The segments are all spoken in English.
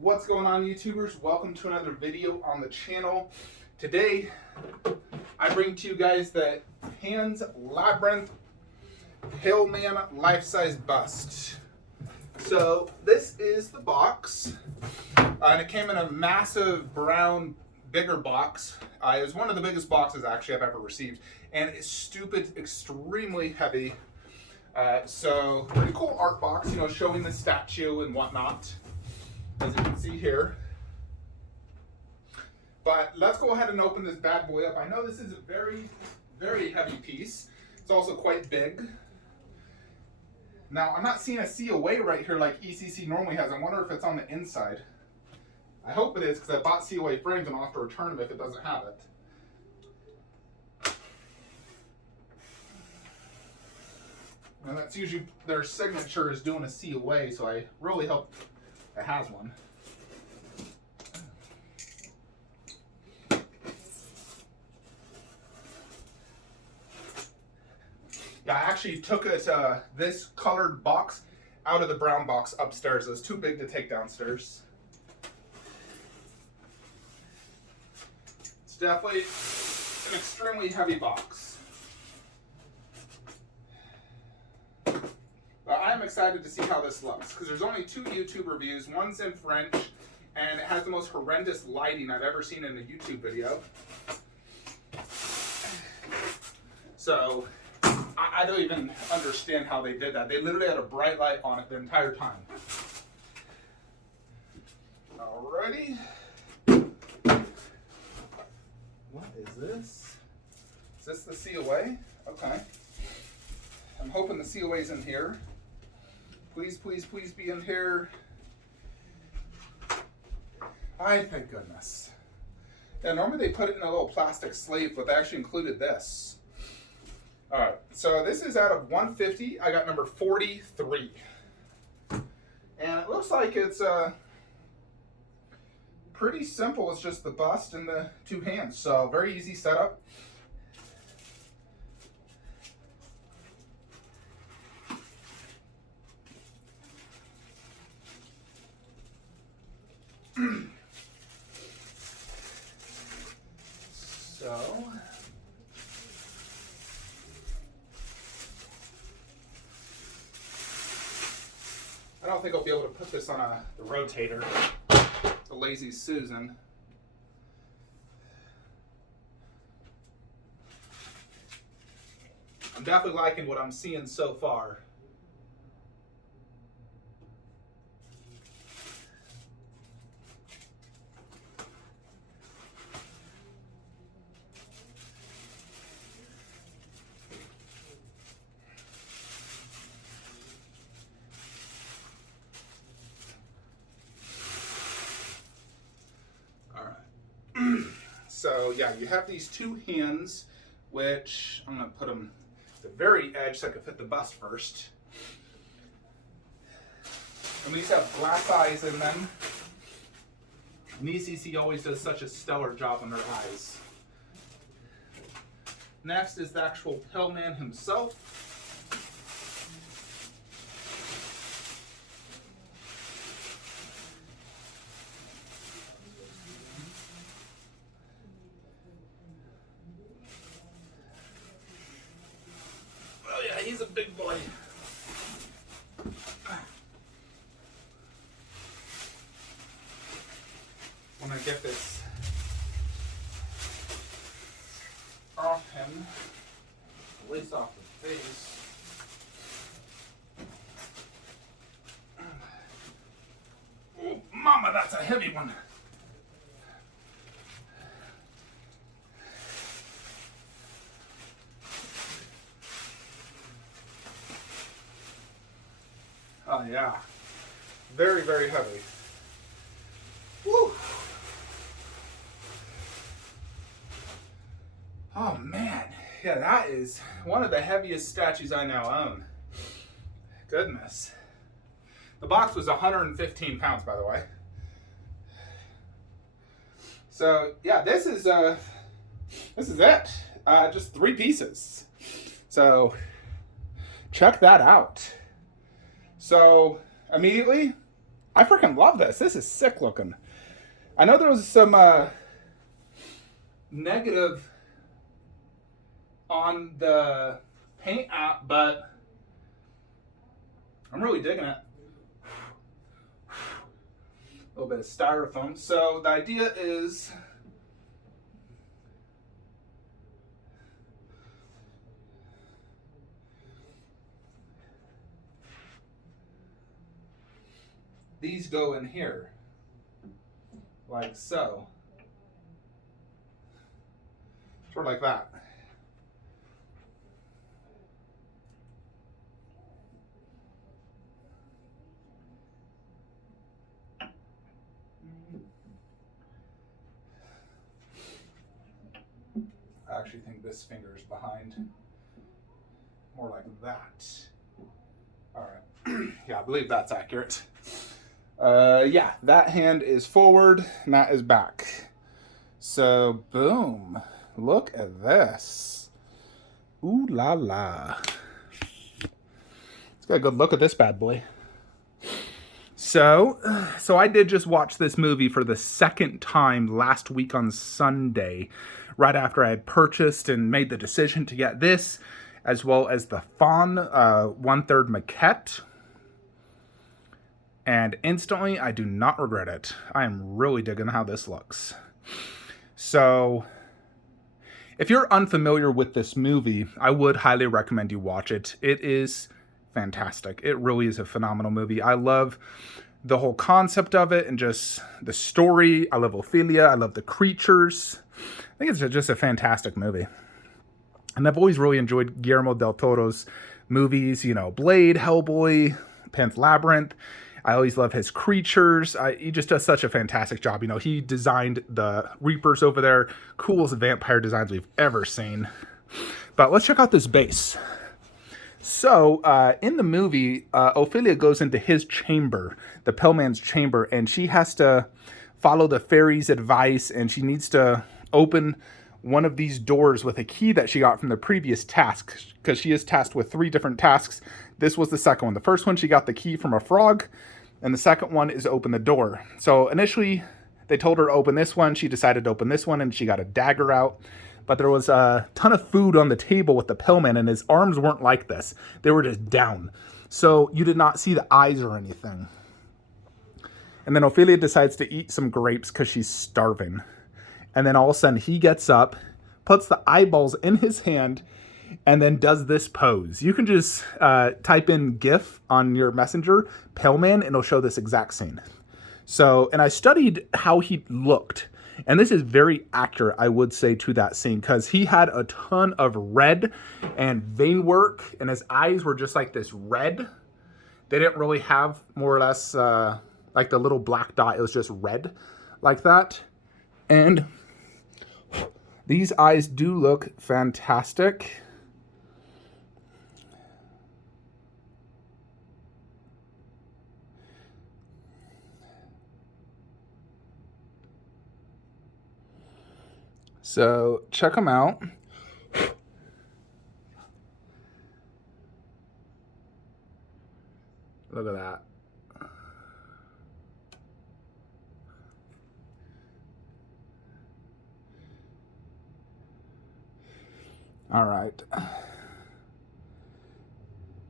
What's going on, YouTubers? Welcome to another video on the channel. Today I bring to you guys the Hands Labyrinth Hillman life-size bust. So this is the box, and it came in a massive brown bigger box. It was one of the biggest boxes actually I've ever received, and it's stupid extremely heavy. So pretty cool art box, you know, showing the statue and whatnot, as you can see here. But let's go ahead and open this bad boy up. I know this is a very, very heavy piece. It's also quite big. Now, I'm not seeing a COA right here like ECC normally has. I wonder if it's on the inside. I hope it is, because I bought COA frames and I'll have to return them if it doesn't have it. And that's usually their signature is doing a COA, so I really hope it has one. Yeah, I actually took it, this colored box out of the brown box upstairs. It was too big to take downstairs. It's definitely an extremely heavy box. But I'm excited to see how this looks, because there's only 2 YouTube reviews. One's in French, and it has the most horrendous lighting I've ever seen in a YouTube video. So I don't even understand how they did that. They literally had a bright light on it the entire time. Alrighty. What is this? Is this the COA? Okay. I'm hoping the COA's in here. Please, please, please be in here. Thank goodness. Yeah, normally they put it in a little plastic sleeve, but they actually included this. Alright, so this is out of 150. I got number 43. And it looks like it's pretty simple. It's just the bust and the 2 hands. So very easy setup. So I don't think I'll be able to put this on the rotator, the Lazy Susan. I'm definitely liking what I'm seeing so far. So yeah, you have these 2 hands, which I'm going to put them at the very edge so I can fit the bust first. And these have glass eyes in them. And ECC always does such a stellar job on their eyes. Next is the actual Hillman himself. He's a big boy. When I get this off him, at least off the face. Oh, mama, that's a heavy one. Oh yeah, very, very heavy. Woo. Oh man, yeah, that is one of the heaviest statues I now own. Goodness. The box was 115 pounds, by the way. So yeah, this is it. Just 3 pieces. So check that out. So immediately I freaking love this. This is sick looking. I know there was some negative on the paint app, but I'm really digging it. A little bit of styrofoam. So the idea is these go in here, like so. Sort of like that. I actually think this finger is behind. More like that. All right. Yeah, I believe that's accurate. Yeah, that hand is forward and that is back. So, boom. Look at this. Ooh la la. Let's get a good look at this bad boy. So I did just watch this movie for the second time last week on Sunday, right after I had purchased and made the decision to get this, as well as the Fawn 1/3 maquette. And instantly, I do not regret it. I am really digging how this looks. So, if you're unfamiliar with this movie, I would highly recommend you watch it. It is fantastic. It really is a phenomenal movie. I love the whole concept of it and just the story. I love Ophelia. I love the creatures. I think it's just a fantastic movie. And I've always really enjoyed Guillermo del Toro's movies, you know, Blade, Hellboy, Pan's Labyrinth. I always love his creatures. He just does such a fantastic job. You know, he designed the Reapers over there. Coolest vampire designs we've ever seen. But let's check out this base. So, in the movie, Ophelia goes into his chamber, the Pillman's chamber, and she has to follow the fairy's advice, and she needs to open one of these doors with a key that she got from the previous task, because she is tasked with 3 different tasks. This was the second one. The first one, she got the key from a frog, and the second one is open the door. So initially, they told her to open this one. She decided to open this one, and she got a dagger out. But there was a ton of food on the table with the Pillman, and his arms weren't like this. They were just down. So you did not see the eyes or anything. And then Ophelia decides to eat some grapes because she's starving. And then all of a sudden he gets up, puts the eyeballs in his hand, and then does this pose. You can just type in GIF on your messenger, Pillman, and it'll show this exact scene. So, and I studied how he looked. And this is very accurate, I would say, to that scene, because he had a ton of red and vein work, and his eyes were just like this red. They didn't really have, more or less, like the little black dot. It was just red like that. And these eyes do look fantastic. So check them out. Look at that. All right.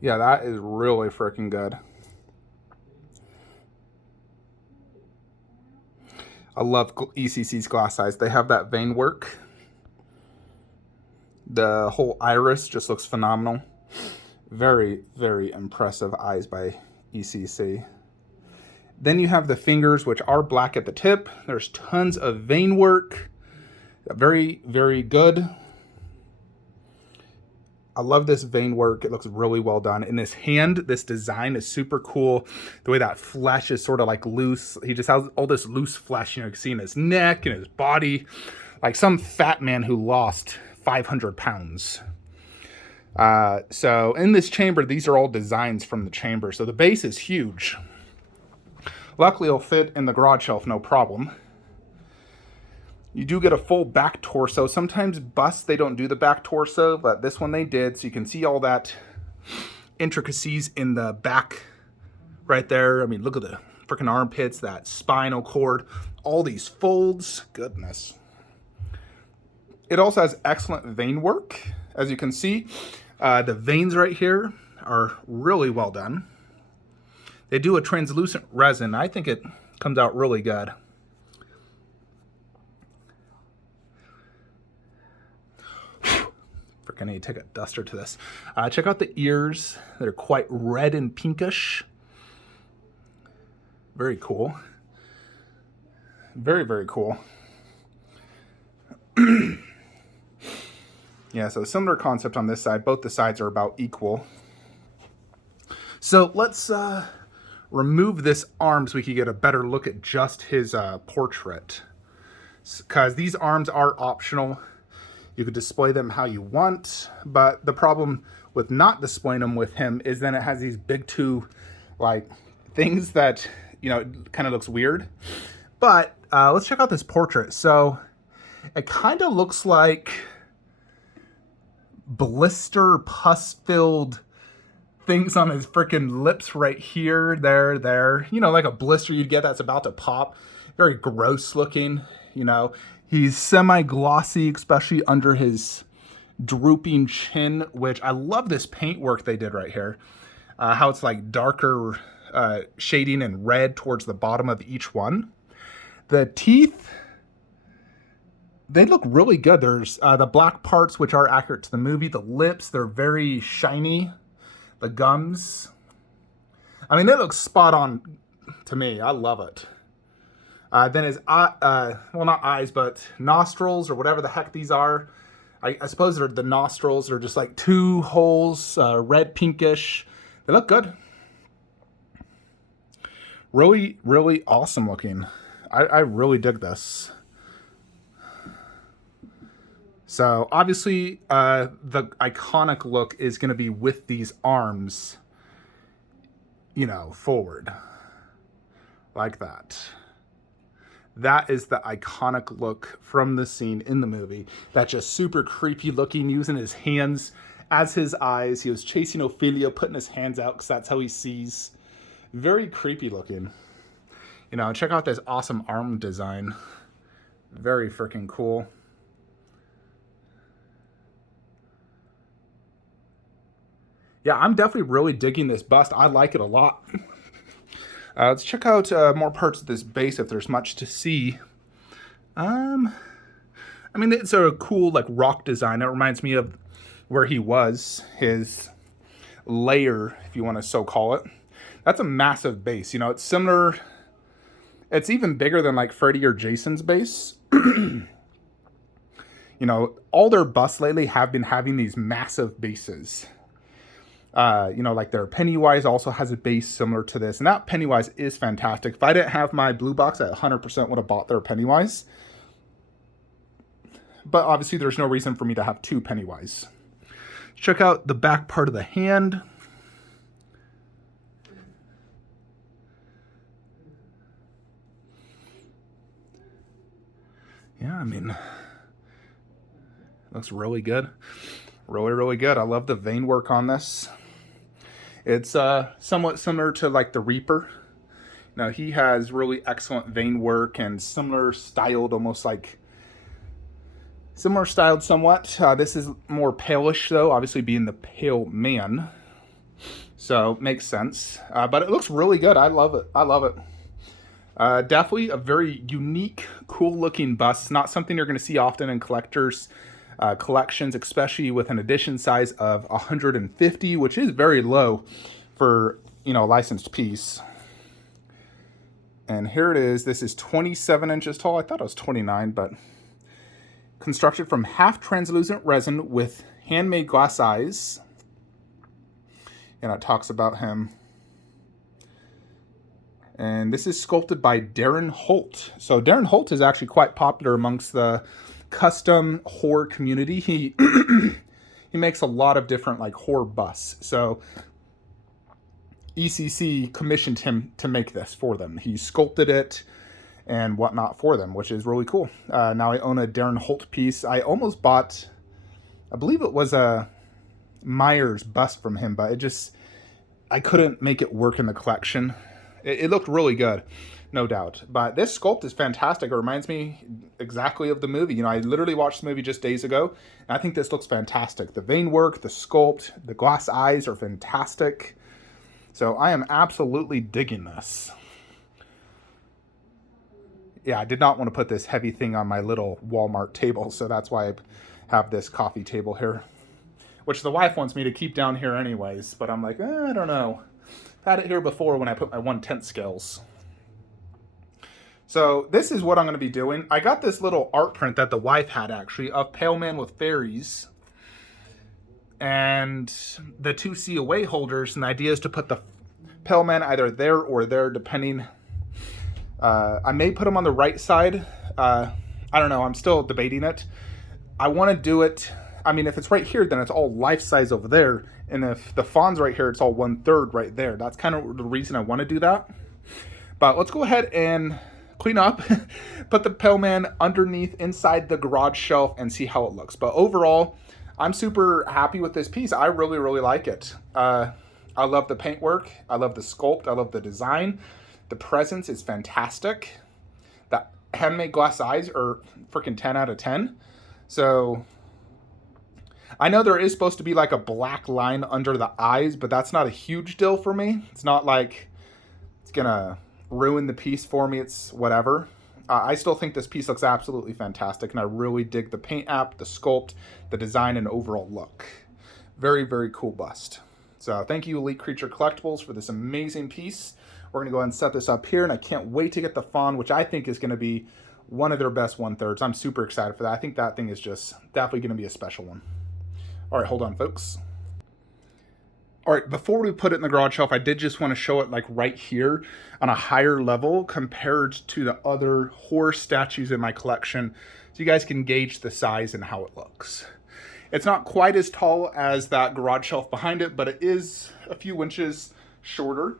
Yeah, that is really freaking good. I love ECC's glass eyes. They have that vein work. The whole iris just looks phenomenal. Very, very impressive eyes by ECC. Then you have the fingers, which are black at the tip. There's tons of vein work. Very, very good. I love this vein work. It looks really well done. In this hand, this design is super cool. The way that flesh is sort of like loose. He just has all this loose flesh, you know, you can see in his neck and his body. Like some fat man who lost 500 pounds. So in this chamber, these are all designs from the chamber. So the base is huge. Luckily, it'll fit in the garage shelf, no problem. You do get a full back torso. Sometimes busts, they don't do the back torso, but this one they did. So you can see all that intricacies in the back right there. I mean, look at the freaking armpits, that spinal cord, all these folds. Goodness. It also has excellent vein work. As you can see, the veins right here are really well done. They do a translucent resin. I think it comes out really good. I need to take a duster to this. Check out the ears. They're quite red and pinkish. Very cool. Very, very cool. Yeah, so similar concept on this side. Both the sides are about equal. So let's remove this arm so we can get a better look at just his portrait. Because these arms are optional. You could display them how you want, but the problem with not displaying them with him is then it has these big two, like, things that, you know, kind of looks weird. But let's check out this portrait. So it kind of looks like blister, pus-filled things on his freaking lips right here, there. You know, like a blister you'd get that's about to pop. Very gross looking, you know. He's semi-glossy, especially under his drooping chin, which I love this paint work they did right here. How it's like darker shading and red towards the bottom of each one. The teeth, they look really good. There's the black parts, which are accurate to the movie. The lips, they're very shiny. The gums, I mean, it looks spot on to me. I love it. Then his, well, not eyes, but nostrils, or whatever the heck these are. I suppose they're the nostrils. They're just like two holes, red, pinkish. They look good. Really, really awesome looking. I really dig this. So obviously, the iconic look is going to be with these arms, you know, forward. Like that. That is the iconic look from the scene in the movie. That's just super creepy looking, using his hands as his eyes. He was chasing Ophelia, putting his hands out because that's how he sees. Very creepy looking. You know, check out this awesome arm design. Very freaking cool. Yeah, I'm definitely really digging this bust. I like it a lot. Let's check out more parts of this base if there's much to see. I mean, it's a cool, like, rock design. It reminds me of where he was, his lair, if you want to so call it. That's a massive base. You know, it's similar. It's even bigger than, like, Freddy or Jason's base. You know, all their busts lately have been having these massive bases. You know, like their Pennywise also has a base similar to this. And that Pennywise is fantastic. If I didn't have my blue box, I 100% would have bought their Pennywise. But obviously there's no reason for me to have two Pennywise. Check out the back part of the hand. Yeah, I mean, looks really good. Really, really good. I love the vein work on this. It's somewhat similar to like the Reaper. Now he has really excellent vein work and similar styled, almost like similar styled somewhat. This is more palish though, obviously being the pale man. So makes sense. But it looks really good. I love it. I love it. Definitely a very unique, cool looking bust. It's not something you're going to see often in collectors' collections, especially with an edition size of 150, which is very low for, you know, a licensed piece. And here it is. This is 27 inches tall. I thought it was 29, but constructed from half translucent resin with handmade glass eyes. And it talks about him. And this is sculpted by Darren Holt. So Darren Holt is actually quite popular amongst the custom horror community. He he makes a lot of different like horror busts. So ECC commissioned him to make this for them. He sculpted it and whatnot for them, which is really cool. Now I own a Darren Holt piece. I almost bought, I believe it was a Myers bust from him, but I couldn't make it work in the collection. It looked really good, no doubt. But this sculpt is fantastic. It reminds me exactly of the movie. You know, I literally watched the movie just days ago, and I think this looks fantastic. The vein work, the sculpt, the glass eyes are fantastic. So I am absolutely digging this. Yeah, I did not want to put this heavy thing on my little Walmart table, so that's why I have this coffee table here, which the wife wants me to keep down here anyways, but I'm like, I don't know. I've had it here before when I put my 1/10 scales. So this is what I'm going to be doing. I got this little art print that the wife had, actually, of Pale Man with fairies and the 2 COA holders, and the idea is to put the Pale Man either there or there, depending. I may put them on the right side. I don't know. I'm still debating it. I want to do it. I mean, if it's right here, then it's all life size over there. And if the fawn's right here, it's all 1/3 right there. That's kind of the reason I want to do that. But let's go ahead and clean up, put the Pale Man underneath inside the garage shelf and see how it looks. But overall, I'm super happy with this piece. I really, really like it. I love the paintwork. I love the sculpt. I love the design. The presence is fantastic. The handmade glass eyes are freaking 10 out of 10. So I know there is supposed to be like a black line under the eyes, but that's not a huge deal for me. It's not like it's gonna ruin the piece for me. It's whatever. I still think this piece looks absolutely fantastic, and I really dig the paint app, the sculpt, the design, and overall look. Very, very cool bust. So thank you, Elite Creature Collectibles, for this amazing piece. We're going to go ahead and set this up here, and I can't wait to get the fawn, which I think is going to be one of their best 1/3s. I'm super excited for that. I think that thing is just definitely going to be a special one. All right, hold on, folks. All right, before we put it in the garage shelf, I did just want to show it like right here on a higher level compared to the other horse statues in my collection, so you guys can gauge the size and how it looks. It's not quite as tall as that garage shelf behind it, but it is a few inches shorter.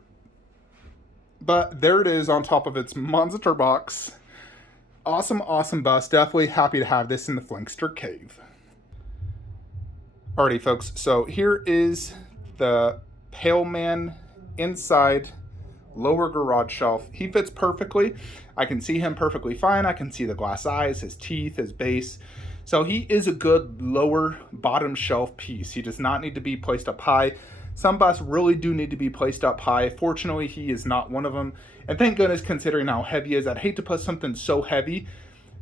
But there it is on top of its monster box. Awesome, awesome bust. Definitely happy to have this in the Flankster cave. Alrighty, folks. So here is the Pale Man inside lower garage shelf. He fits perfectly. I can see him perfectly fine. I can see the glass eyes, his teeth, his base. So he is a good lower bottom shelf piece. He does not need to be placed up high. Some busts really do need to be placed up high. Fortunately, he is not one of them. And thank goodness, considering how heavy he is. I'd hate to put something so heavy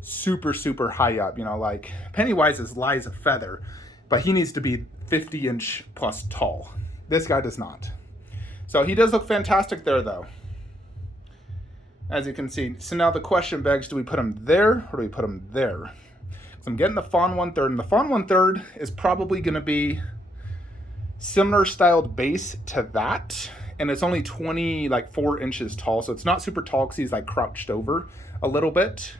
super, super high up. You know, like Pennywise is light as a feather, but he needs to be 50-inch plus tall. This guy does not. So he does look fantastic there, though, as you can see. So now the question begs, do we put him there or do we put him there? So I'm getting the fawn 1/3, and the fawn 1/3 is probably going to be similar styled base to that, and it's only 4 inches tall, so it's not super tall because he's like crouched over a little bit.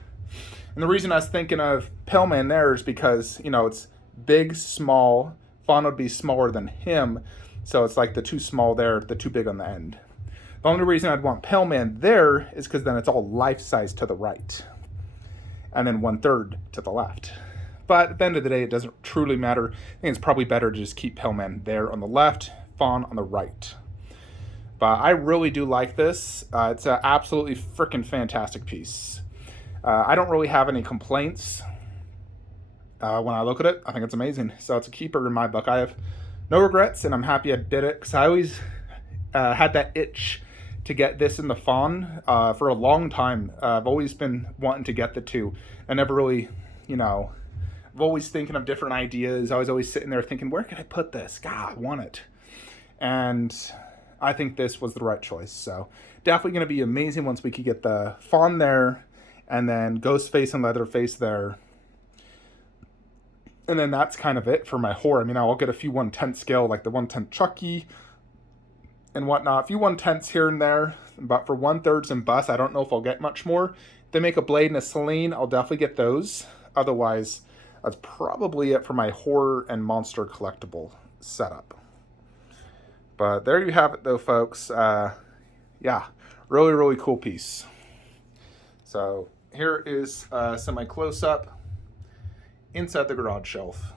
And the reason I was thinking of Pale Man there is because, you know, it's big, small. Fawn would be smaller than him, so it's like the too small there, the too big on the end. The only reason I'd want Pale Man there is because then it's all life size to the right, and then 1/3 to the left. But at the end of the day, it doesn't truly matter. I think it's probably better to just keep Pale Man there on the left, Fawn on the right. But I really do like this. It's an absolutely freaking fantastic piece. I don't really have any complaints when I look at it. I think it's amazing. So it's a keeper in my book. I have no regrets, and I'm happy I did it, because I always had that itch to get this in the fawn for a long time. I've always been wanting to get the two. I never really, you know, I'm always thinking of different ideas. I was always sitting there thinking, where can I put this? God, I want it. And I think this was the right choice. So definitely going to be amazing once we could get the fawn there, and then Ghostface and Leatherface there. And then that's kind of it for my horror. I mean, I'll get a few 1/10 scale, like the 1/10 Chucky and whatnot. A few 1/10s here and there. But for 1/3s and bust, I don't know if I'll get much more. If they make a Blade and a Celine, I'll definitely get those. Otherwise, that's probably it for my horror and monster collectible setup. But there you have it, though, folks. Yeah, really, really cool piece. So here is semi close-up inside the garage shelf.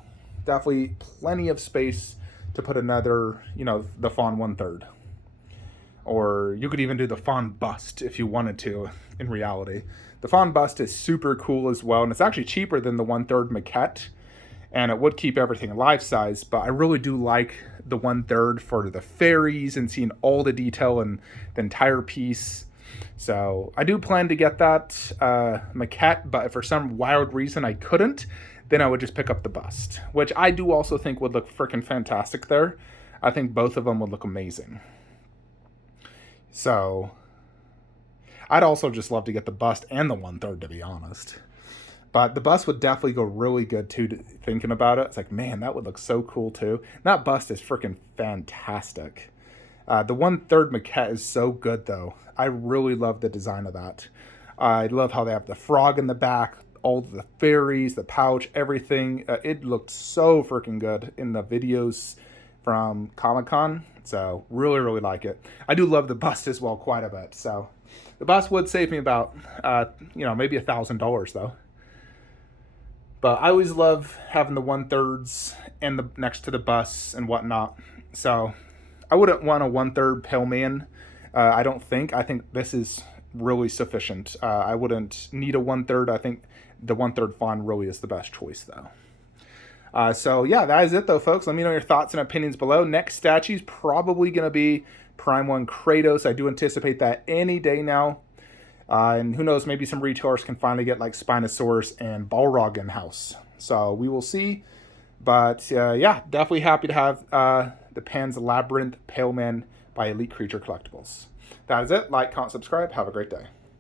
Definitely plenty of space to put another, you know, the fawn 1/3. or you could even do the fawn bust if you wanted to. In reality, the fawn bust is super cool as well, and it's actually cheaper than the 1/3 maquette, and it would keep everything life size. But I really do like the 1/3 for the fairies and seeing all the detail in the entire piece. So I do plan to get that maquette, but if for some wild reason I couldn't, then I would just pick up the bust, which I do also think would look freaking fantastic there. I think both of them would look amazing. So I'd also just love to get the bust and the 1/3, to be honest. But the bust would definitely go really good too, thinking about it. It's like, man, that would look so cool too. That bust is freaking fantastic. The 1/3 maquette is so good though. I really love the design of that. I love how they have the frog in the back, all the fairies, the pouch, everything. It looked so freaking good in the videos from Comic-Con. So really, really like it. I do love the bust as well quite a bit. So the bust would save me about, maybe $1,000 though. But I always love having the 1/3 and the next to the bust and whatnot. So I wouldn't want a 1/3 Pale Man. I don't think. I think this is really sufficient. I wouldn't need a 1/3. I think the 1/3 fawn really is the best choice though. So yeah, that is it though, folks. Let me know your thoughts and opinions below. Next statue is probably going to be Prime 1 Kratos. I do anticipate that any day now. And who knows, maybe some retailers can finally get like Spinosaurus and Balrog in-house. So we will see. But yeah, definitely happy to have the Pan's Labyrinth Pale Man by Elite Creature Collectibles. That is it. Like, comment, subscribe. Have a great day.